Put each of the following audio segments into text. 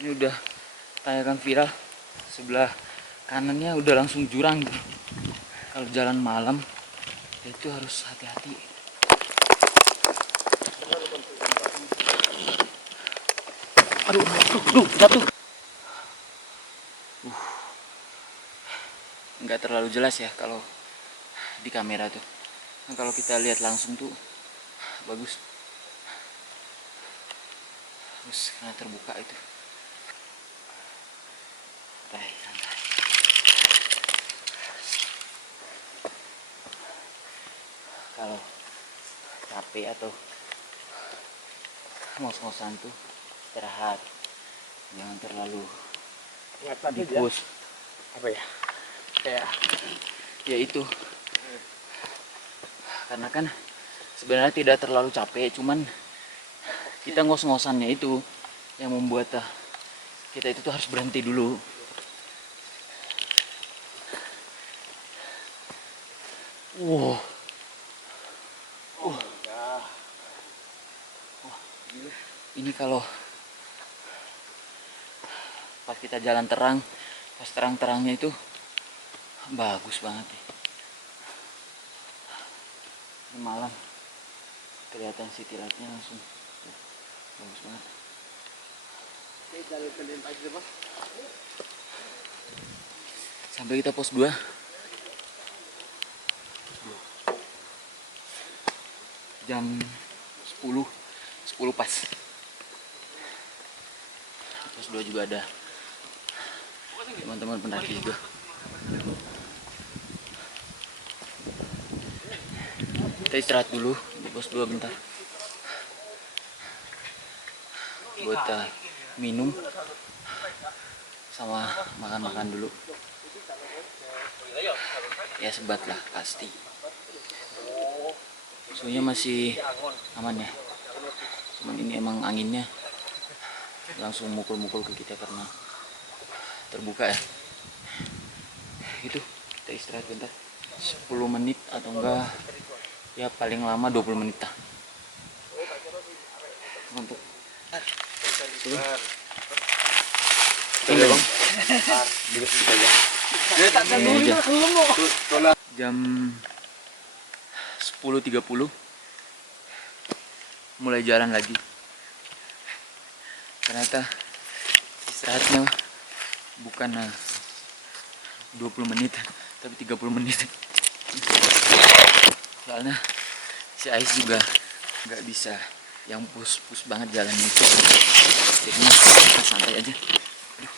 Ini udah tayangan viral. Sebelah kanannya udah langsung jurang gitu. Kalau jalan malam itu harus hati-hati. Aduh, jatuh. Nggak terlalu jelas ya kalau di kamera tuh. Nah, kalau kita lihat langsung tuh bagus. Terus karena terbuka itu. Santai. Kalau capek atau ngos-ngosan tuh istirahat, jangan terlalu dipus. Apa ya? Kayak Ya itu, karena kan sebenarnya tidak terlalu capek, cuman kita ngos-ngosannya itu yang membuat kita itu tuh harus berhenti dulu. Ini kalau pas kita jalan terang, pas terang-terangnya itu bagus banget ya. Ini malam kelihatan city light-nya langsung tuh, bagus banget. Sampai kita pos 2. Jam 10 pas. Pos 2 juga ada teman-teman pendaki juga. Kita istirahat dulu di pos 2 bentar. Buat minum sama makan-makan dulu. Ya sebat lah pasti. Suhunya masih aman ya. Cuman ini emang anginnya langsung mukul-mukul ke kita karena terbuka ya. Gitu, kita istirahat bentar. 10 menit atau enggak ya paling lama 20 menit lah. Mantap. Iya bang. Jam 10.30 mulai jalan lagi. Ternyata istirahatnya bukan 20 menit tapi 30 menit. Soalnya si Ais juga nggak bisa yang push banget jalannya itu. Jadi kita santai aja. Aduh.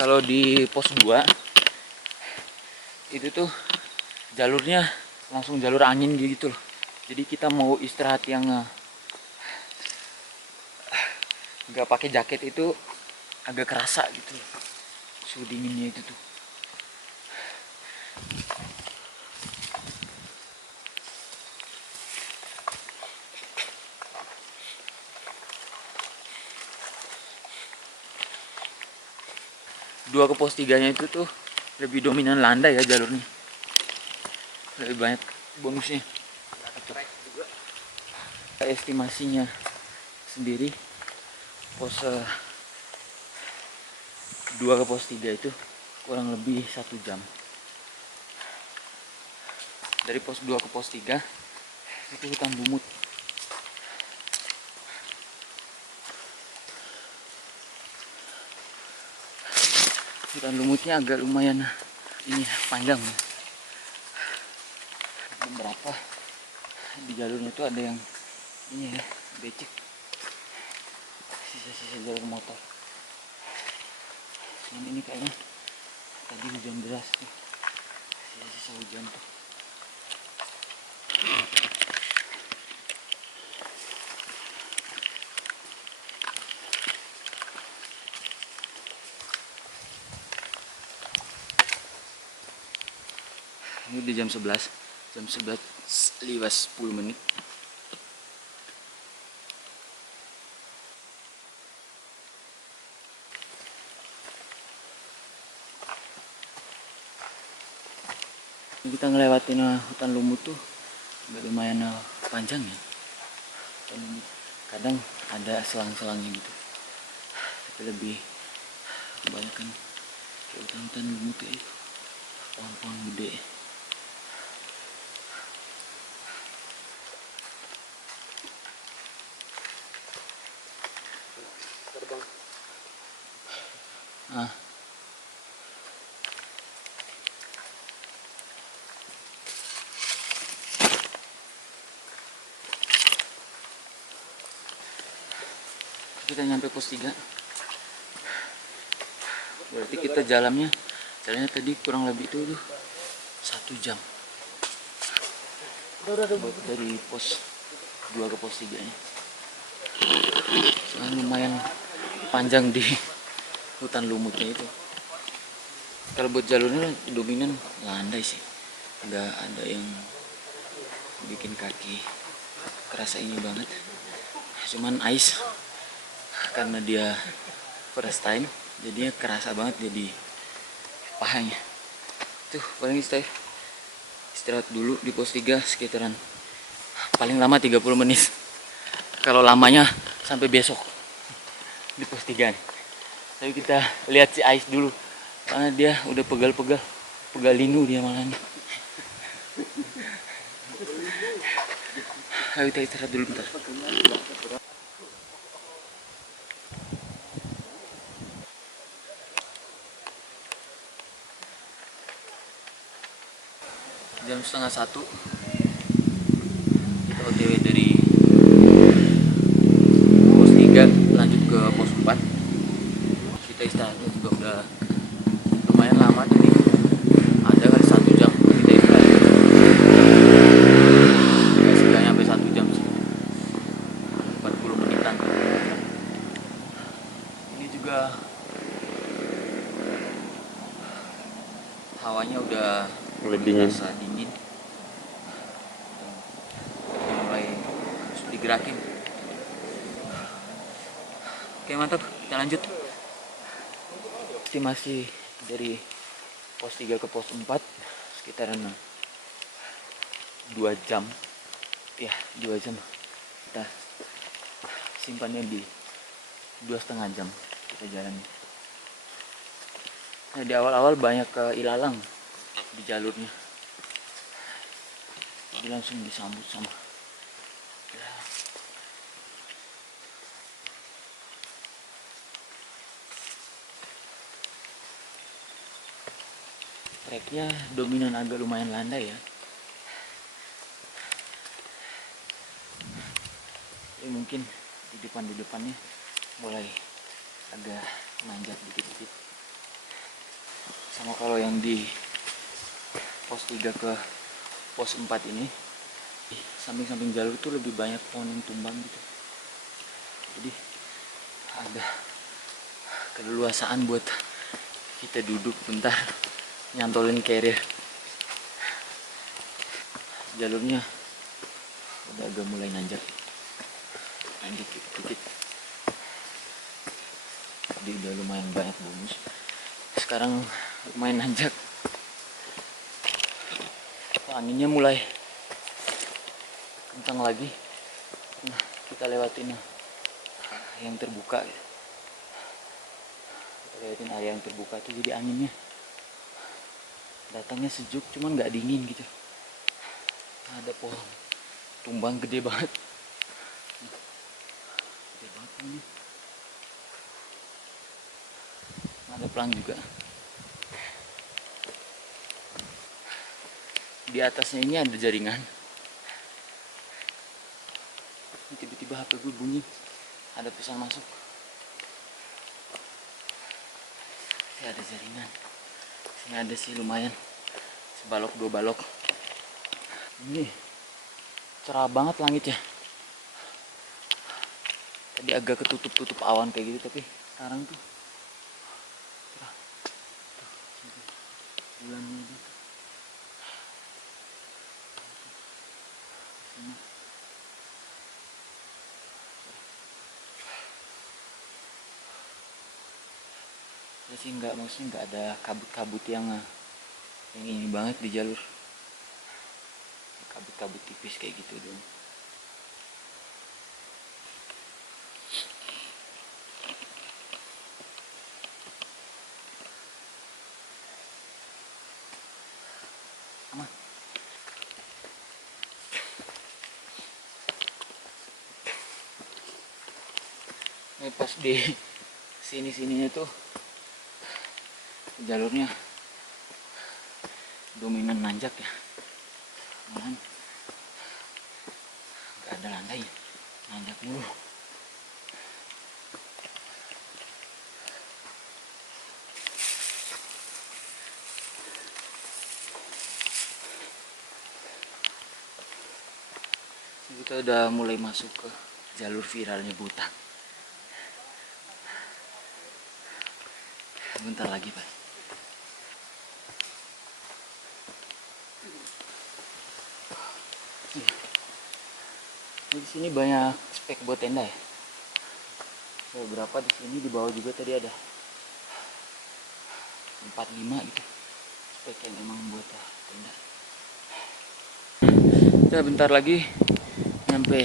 Kalau di pos 2 itu tuh jalurnya langsung jalur angin gitu loh. Jadi kita mau istirahat yang nggak pakai jaket itu agak kerasa gitu loh. Suhu dinginnya itu tuh. Dua ke pos 3-nya itu tuh lebih dominan landai ya jalurnya. Lebih banyak bonusnya. Estimasinya sendiri pos 2 ke pos 3 itu kurang lebih 1 jam. Dari pos 2 ke pos 3 itu hutan lumut. Hutan lumutnya agak lumayan ini panjang. Beberapa di jalurnya itu ada yang ini ya, becek. Sisa-sisa jalur motor. Dan ini kayaknya tadi hujan deras tuh. Sisa-sisa hujan tuh. Ini di jam 11. Jam 11 lewat 10 menit. Kita ngelewatin hutan lumut tuh lumayan panjang ya. Hutan lumut. Kadang ada selang-selangnya gitu, tapi lebih kebanyakan kayak hutan-hutan lumut ya, pohon-pohon gede. Terbang. Ah. Kita nyampe pos 3. Berarti kita jalannya tadi kurang lebih itu 1 jam. Dari pos 2 ke pos 3 nya. Soalnya lumayan panjang di hutan lumutnya itu. Kalau buat jalurnya dominan landai sih. Nggak ada yang bikin kaki kerasa ini banget. Cuman ice karena dia first time jadinya kerasa banget jadi pahanya. Tuh paling istirahat dulu di pos 3 sekitaran paling lama 30 menit. Kalau lamanya sampai besok di pos 3 nih. Tapi kita lihat si Ais dulu karena dia udah pegal-pegal linu dia malah nih. Ayo kita istirahat dulu bentar. Jam 12:30 kita OTW dari pos 3 lanjut ke pos 4. Kita istirahatnya juga udah lumayan lama tadi, ada kali 1 jam kita istirahat. Nggak nyampe 1 jam sih, 40 menitan. Ini juga hawanya udah Lebih dingin. terasa dingin, mulai harus digerakin. Oke mantap, kita lanjut. Estimasi dari pos 3 ke pos 4 sekitaran 2 jam ya, 2 jam. Kita simpannya di 2,5 jam kita jalan. Nah, di awal-awal banyak ilalang di jalurnya, jadi langsung disambut sama ilalang. Treknya dominan agak lumayan landai ya. Jadi mungkin di depannya mulai agak nanjak dikit-dikit. Sama kalau yang di pos 3 ke pos 4 ini, samping-samping jalur itu lebih banyak pohon yang tumbang gitu. Jadi ada keleluasaan buat kita duduk bentar nyantolin carrier. Jalurnya udah agak mulai nanjak dikit-dikit. Jadi udah lumayan banyak bonus. Sekarang lumayan nanjak. Anginnya mulai kencang lagi. Nah, kita lewatin yang terbuka. Kita lewatin area yang terbuka tuh, jadi anginnya datangnya sejuk, cuman nggak dingin gitu. Ada pohon tumbang gede banget. Gede banget ini. Ada pelang juga. Di atasnya ini ada jaringan. Tiba-tiba HP gue bunyi, ada pesan masuk. Ini ada jaringan. Sini ada sih lumayan, sebalok 2 balok. Ini cerah banget langitnya. Tadi agak ketutup awan kayak gitu, tapi sekarang tuh cerah. Tuh, bulannya gitu. Sini. Ya sih maksudnya nggak ada kabut-kabut yang ini banget di jalur. kabut-kabut tipis kayak gitu dong. Aman. Ini pas di sini-sininya tuh jalurnya dominan nanjak ya, malahan nggak ada lantai, nanjak mulu. Kita udah mulai masuk ke jalur viralnya Butak. Bentar lagi, Pak. Di sini banyak spek buat tenda ya. Beberapa di sini, di bawah juga tadi ada 4-5 gitu. Spek yang emang buat tenda. Kita bentar lagi nyampe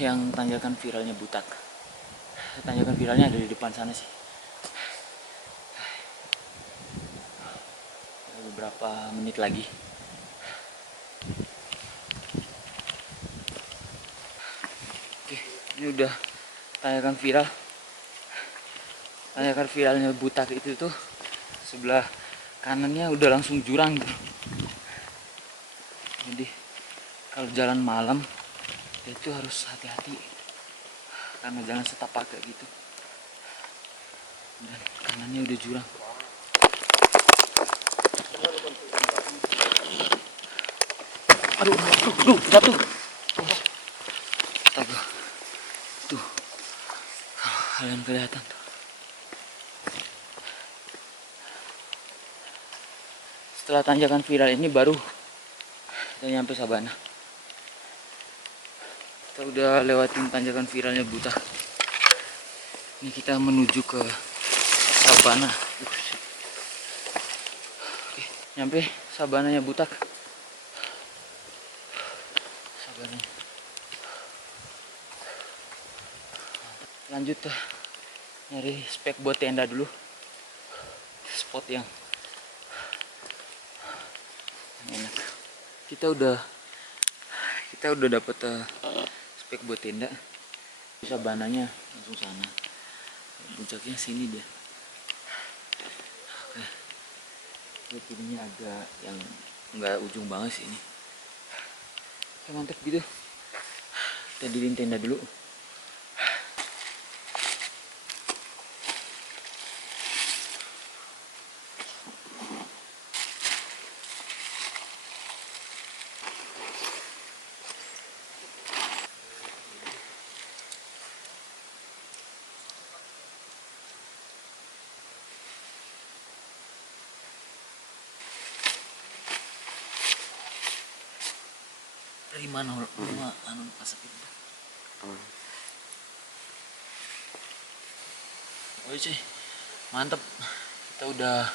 yang tanjakan viralnya Butak. Tanjakan viralnya ada di depan sana sih. Beberapa menit lagi. Oke, ini udah tanjakan viral. Tanjakan viralnya Butak itu tuh sebelah kanannya udah langsung jurang gitu. Jadi kalau jalan malam itu harus hati-hati karena jalan setapak kayak gitu. Dan kanannya udah jurang. Aduh, jatuh. Astaga. Tuh. Kalau kalian kelihatan tuh. Setelah tanjakan viral ini baru kita nyampe Sabana. Kita udah lewatin tanjakan viralnya Butak. Ini kita menuju ke Sabana. Oke, nyampe Sabananya Butak. Sabananya. Lanjut nyari spek buat tenda dulu. Spot yang enak. Kita udah dapet spek buat tenda. Sabananya langsung sana. Puncaknya sini dia. Oke. Lihat ininya agak yang nggak ujung banget sih ini. Oke, mantep gitu. Kita diriin tenda dulu. Dari mana rumah asap itu? Oh cuy, mantep. Kita udah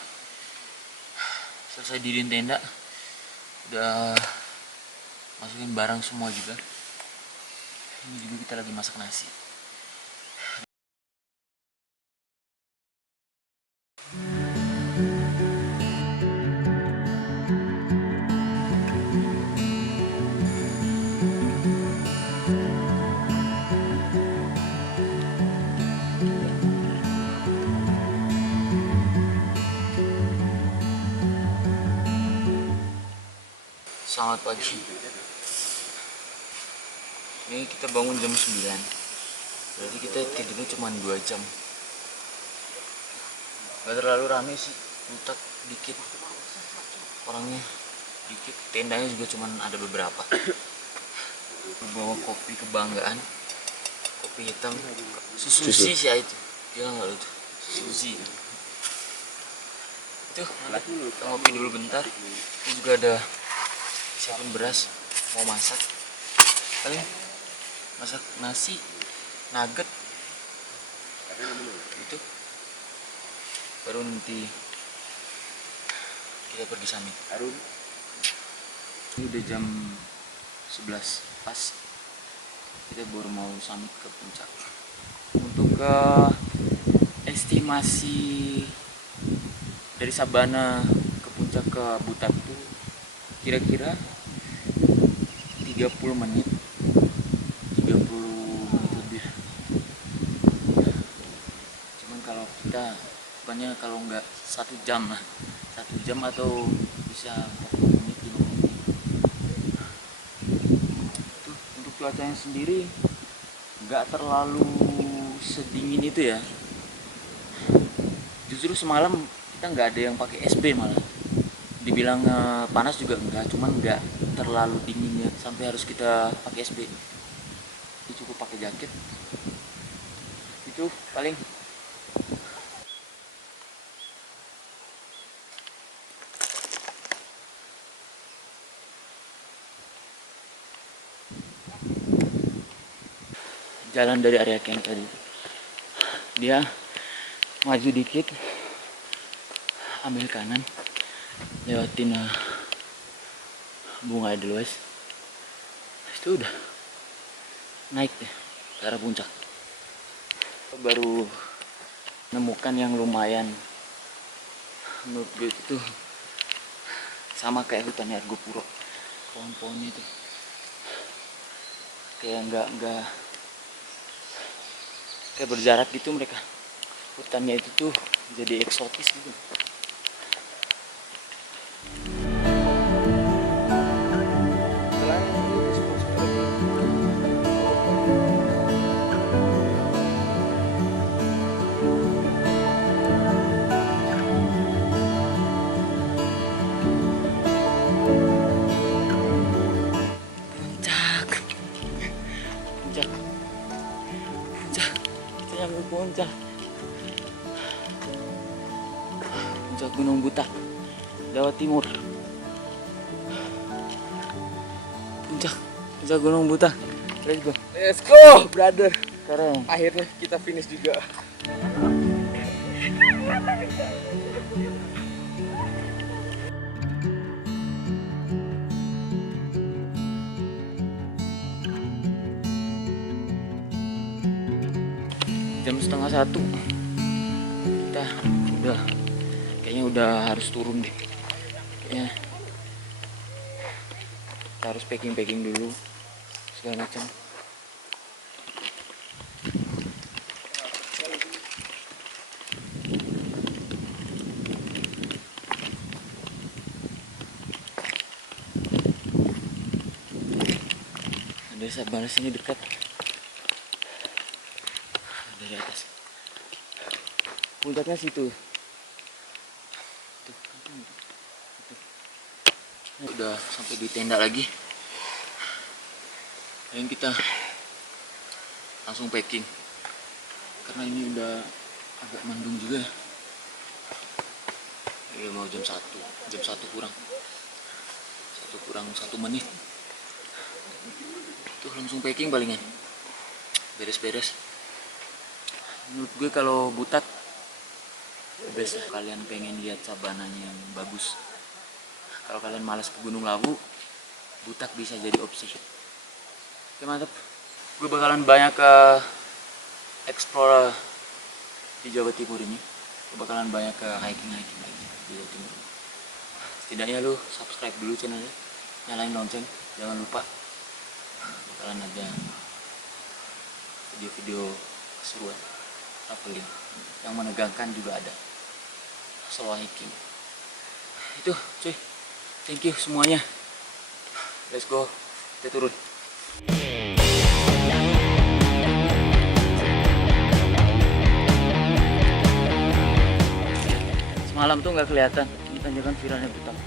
selesai diriin tenda, udah masukin barang semua juga. Ini juga kita lagi masak nasi. Selamat pagi. Ini kita bangun jam 9. Berarti kita tidurnya cuma 2 jam. Gak terlalu rame sih, Butak dikit. Orangnya dikit, tendanya juga cuma ada beberapa. Bawa kopi kebanggaan. Kopi hitam. Susi sih itu. Gila nggak lu tuh? Susi. Itu, kita ngopi dulu bentar. Ini juga ada siapin beras, mau masak. Kalian masak nasi, nugget, itu. Baru nanti kita pergi summit. Ini udah jam 11 pas. Kita baru mau summit ke puncak. Untuk estimasi dari Sabana ke puncak ke Butak itu kira-kira 30 menit 30 menit lebih. Cuman kalau kita bukannya kalau nggak 1 jam lah, 1 jam atau bisa 40 menit 50 menit. Tuh, untuk cuacanya sendiri nggak terlalu sedingin itu ya. Justru semalam kita nggak ada yang pakai SB, malah dibilang panas juga enggak, cuman nggak terlalu dinginnya sampai harus kita pakai SB. Itu cukup pakai jaket. Itu paling. Jalan dari area camp tadi, dia maju dikit, ambil kanan, lewatin bunga edelweiss, itu udah naik deh ke arah puncak. Baru nemukan yang lumayan menurut gue itu tuh sama kayak hutan Argopuro, pohon-pohonnya itu kayak nggak kayak berjarak gitu mereka. Hutannya itu tuh jadi eksotis gitu. Puncak, puncak, puncak, kita nyampe puncak. Puncak Gunung Butak, Jawa Timur. Puncak Gunung Butak. Let's go. Let's go, brother. Keren. Akhirnya kita finish juga. Jam 12:30 kita kayaknya udah harus turun deh. Kayaknya kita harus packing dulu segala macam. Ada Sabana sini dekat. Dari atas puncaknya situ tuh. Udah sampai di tenda lagi, dan kita langsung packing karena ini udah agak mendung juga. Ini mau jam 1 kurang 1 menit tuh langsung packing palingan, beres-beres. Menurut gue kalau Butak best, kalian pengen lihat sabananya yang bagus, kalau kalian malas ke Gunung Lawu, Butak bisa jadi opsi. Oke, mantap. Gue bakalan banyak explore di Jawa Timur ini. Gue bakalan banyak ke hiking di Jawa Timur. Setidaknya lu subscribe dulu channelnya, nyalain lonceng, jangan lupa. Bakalan ada video-video keseruan traveling yang menegangkan juga ada, solo hiking. Itu cuy, thank you semuanya. Let's go, kita turun. Semalam tuh nggak kelihatan, ini tanjakan viralnya Butak.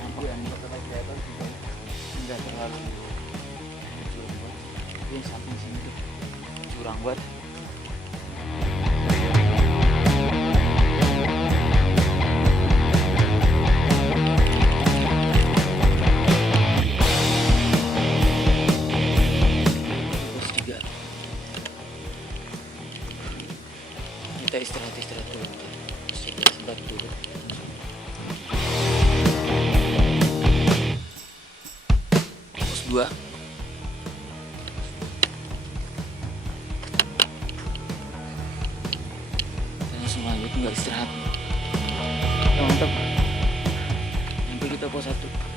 Nampak yang nggak kelihatan juga, nggak terlalu jurang banget. Tapi yang samping sini tuh jurang banget. Kita istirahat dulu, sebentar dulu. 2. Kita langsung lanjut, nggak istirahat. Ya, mantap. Sampai kita pos 1.